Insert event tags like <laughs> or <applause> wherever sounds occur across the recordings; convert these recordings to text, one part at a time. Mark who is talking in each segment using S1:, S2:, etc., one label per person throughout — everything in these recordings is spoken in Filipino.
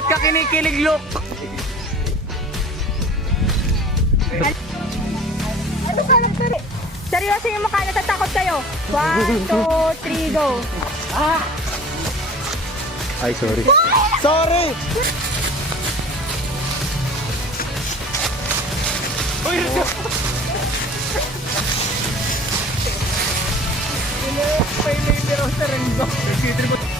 S1: ba't ka kinikilig, Luke?
S2: Ano ka nagtari? Seryoso yung mukha, natatakot kayo.
S3: One, two, three, go.
S1: Ay, sorry. Sorry! <laughs>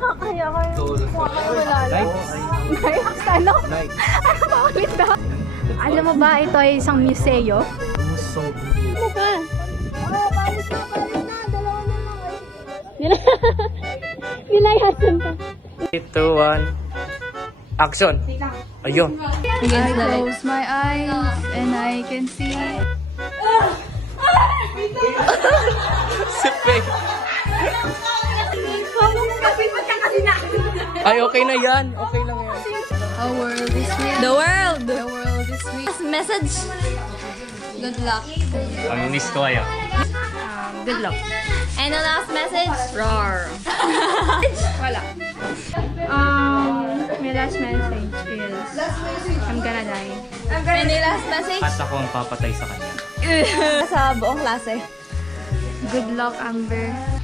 S2: Nakakaya kayo. Mukha kayo wala lang. Nice. Ano? Ano ba ulit daw? Alam mo ba, ito ay isang museo? Ano ba?
S1: Nilayasan ka. 3, 2, 1. Action! Ayun. I
S4: close my eyes and I can see <laughs>
S1: Si Faye. Ay, okay na yan. Okay lang yan.
S4: A world is new.
S5: The world! The
S4: world is new.
S5: Message. Good luck.
S1: Ang miss ko ayaw. Um,
S2: good luck.
S5: And the last message?
S4: Roar.
S2: Wala.
S6: Um, my last message is I'm gonna die.
S5: Any last message?
S1: At ako ang papatay sa kanya.
S2: <laughs> Sa buong klase.
S6: Good luck, Amber.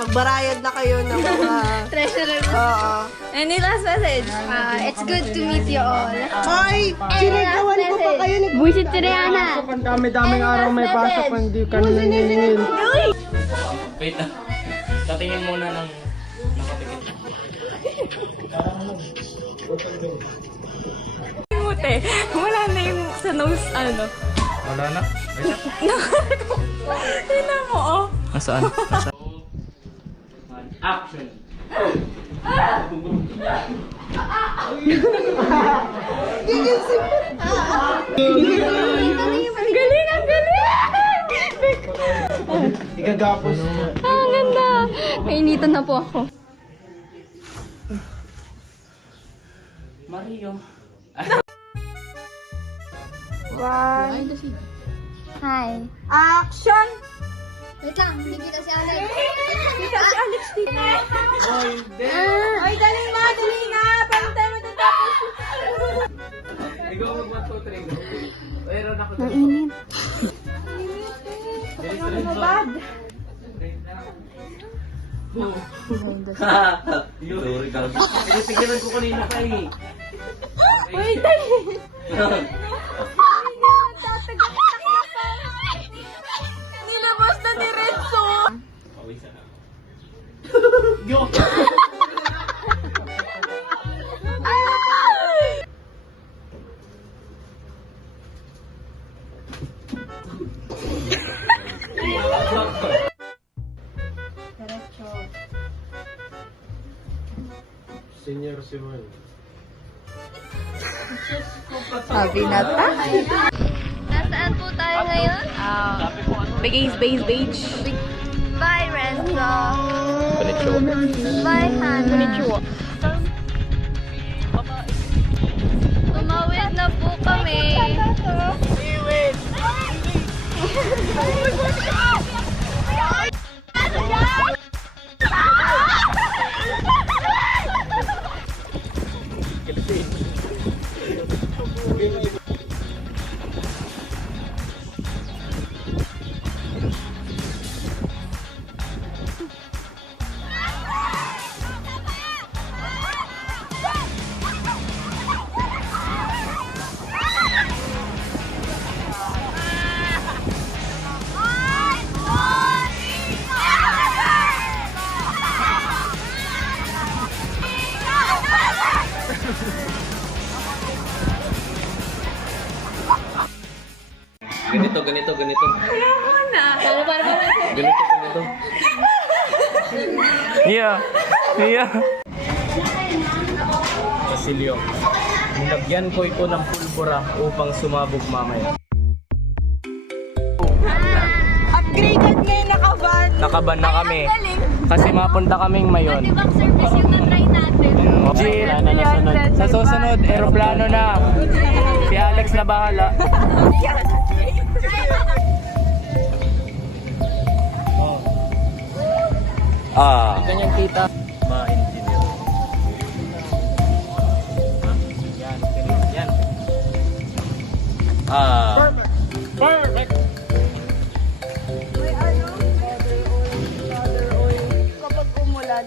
S1: Magbarayad na kayo ng mga...
S2: <laughs> Treasurer.
S1: Oo.
S5: Any last message?
S7: Uh, it's good to meet you all.
S2: Ay! Sinigawan ko pa kayo ni... Buisit si Rihanna.
S1: Ang dami-daming araw may pasok pa hindi ka naningil. Wait na. Tatingin muna ng nakapikit.
S2: Mute. Wala na yung sa nose, ano. Wala na? <laughs> Tingnan mo, oh.
S1: Nasaan? Nasaan? Action! Ang
S2: galing, ang galing!
S1: Igagapos.
S2: Ah, ang ganda. Kainitan na po ako. Mario. One. Hi. Action! Wait lang, hindi kita si Alex. Kita si Alex dito. Ay, dali na, dali na! Paano tayo matatapos?
S1: Ikaw mag 1, 2, 3, go. Meron ako
S2: Ang init. Bad.
S1: Sorry ka. Pinisigilan ko kanina pa eh.
S2: Uy, dali! Nilabas na ni Renzo! Pawisan na. Senior Simon. Sabi na ta.
S5: Nasaan po tayo ngayon? Ah,
S4: Base, base, beach.
S5: Bye, Renzo. Konnichiwa. Bye, Hannah. Konnichiwa. Tumawid na po kami. <laughs> <laughs>
S1: Ganito, ganito, ganito.
S2: Paano, paano, paano?
S1: Ganito, ganito. Yeah. Yeah. Basilio. Nilagyan ko ito ng pulbura upang sumabog mamaya.
S2: Upgraded ngayon nakaban.
S1: Nakaban na kami. Kasi mapunta kaming mayon.
S2: Service yung na-try natin.
S1: Jill, sa susunod, aeroplano na. Si Alex na bahala. <laughs> Ah. Ganyan kita. Ma-engineer. Yan, yan. Ah. Perfect.
S2: May ano? Kapag umulan.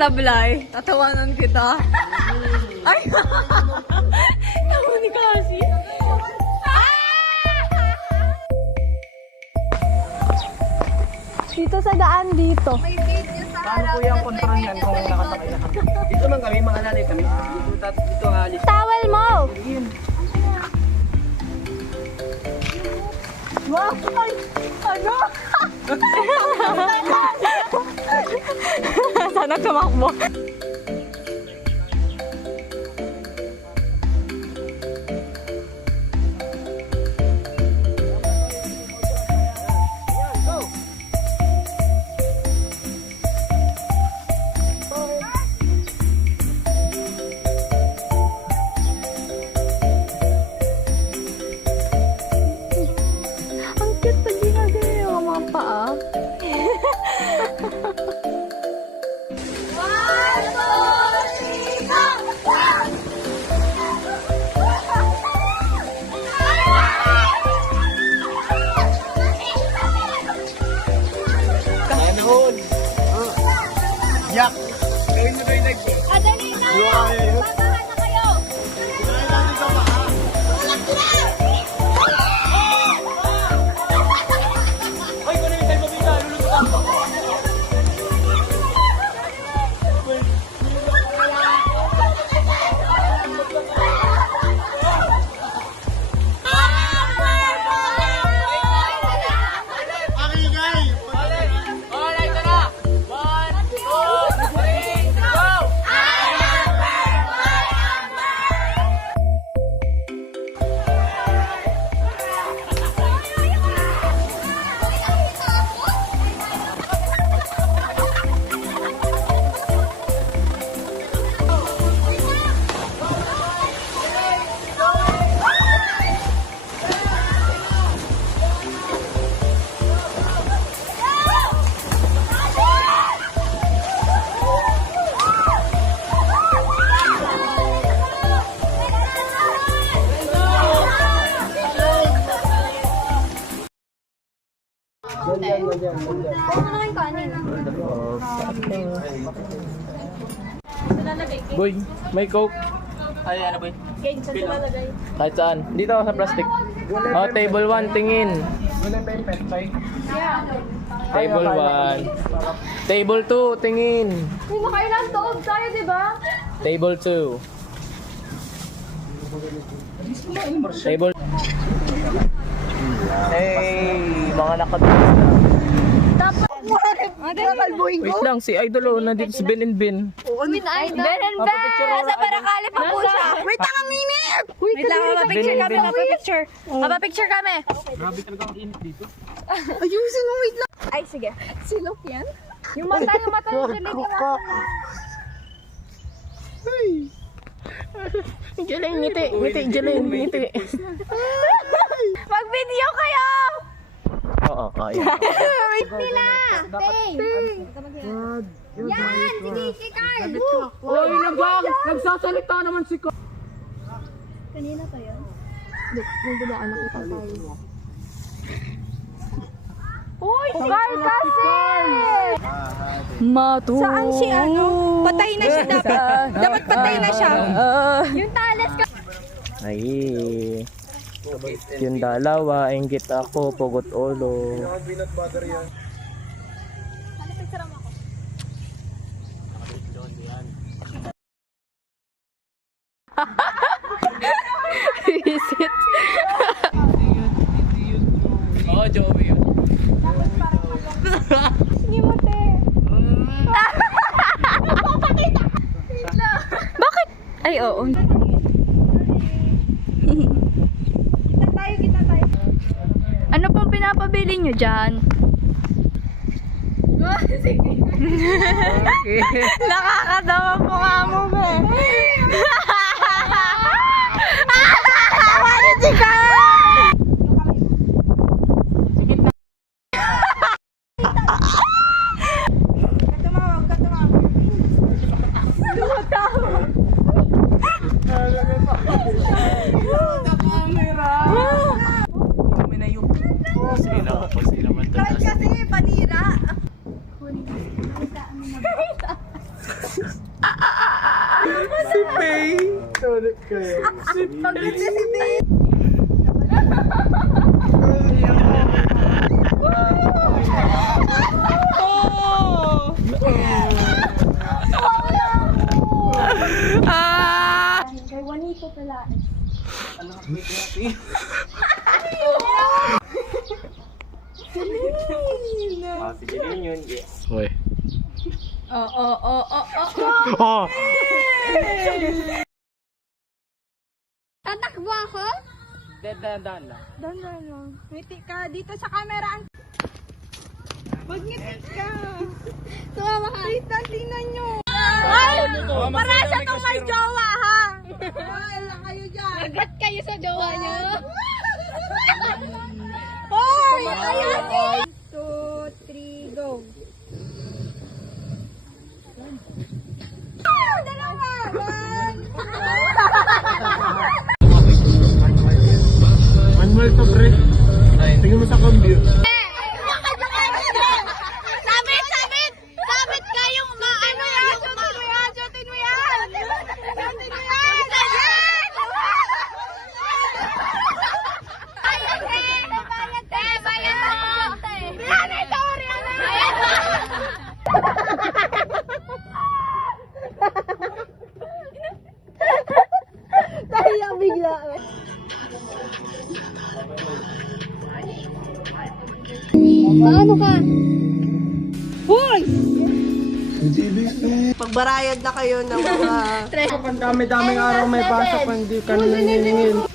S2: Pag inisablay, tatawanan kita. Ay! Nahuli ka kasi. Dito sa daan dito. May video
S1: sa Paano po yung control yan kung nakasakay na kami? Dito man kami, mga nanay kami. Dito, tat-
S2: dito alis. Towel mo! Wow! Ay! Ano? <laughs> 那くまんも。
S1: Boy, may coke. Ay, ano boy? Kahit saan. Dito sa plastic. Oh, table 1, tingin. Table 1. Table 2, tingin.
S2: Uy, nakailan toob tayo, di ba?
S1: Table 2. Table Hey, mga nakatulis Kakalbuhin Wait lang, si Idol oh, nandito si Ben and Ben.
S2: Win Idol. Ben and Ben! Sa parakali pa po siya. Wait, ang minute! Wait lang, mapapicture kami, mapapicture. Mapapicture kami.
S1: Grabe talaga ang init dito.
S2: Ayusin mo, wait lang. Ay, sige. Silok yan? Yung mata, yung mata ng Jelly. Diyan ngiti, ngiti, diyan ngiti. Mag-video kayo! Oo, oh, ayan. <laughs> Nila! Pay! Yan! Sige, Kikard!
S1: Oy, nag nagsasalita naman si Ko.
S2: Kanina pa yun? Nagdumaan nakita tayo. Uy! Carl kasi! Matu! Saan si ano? Patay na siya dapat. <laughs> Dapat patay na siya. <laughs> Yung talas ka!
S1: Ay. Yung dalawa, inggit ako, pugot ulo. Oo, Joey.
S2: Bakit? Ay, oo. Kita tayo, kita tayo. Ano pong pinapabili nyo dyan? <laughs> <laughs> Nakakatawa po nga mo ba? Quality ka! Tumawag ka, tumawag. Sila, pag sila man Kahit kasi panira.
S1: Tulit kayo. Paglit na si Tay.
S2: Kay Juanito pala. Ah, sige din yun. Hoy. Oo, oo, oo, oo. Oh! Tatakbo ako?
S1: Dandan lang.
S2: Dandan lang. Ngiti ka dito sa camera. Magngiti ka. Tumawa ka. Lang, tingnan nyo. Ay! Parasa tong may jowa, ha? Lang kayo dyan. Agat kayo sa jowa niyo. One, two, three, go.
S1: Manuel to pre. Tingnan mo sa computer.
S2: Paano ka? Hoy!
S1: Pagbarayad na kayo ng mga... <laughs> Ang dami-daming araw may pasok, hindi ka na naningil.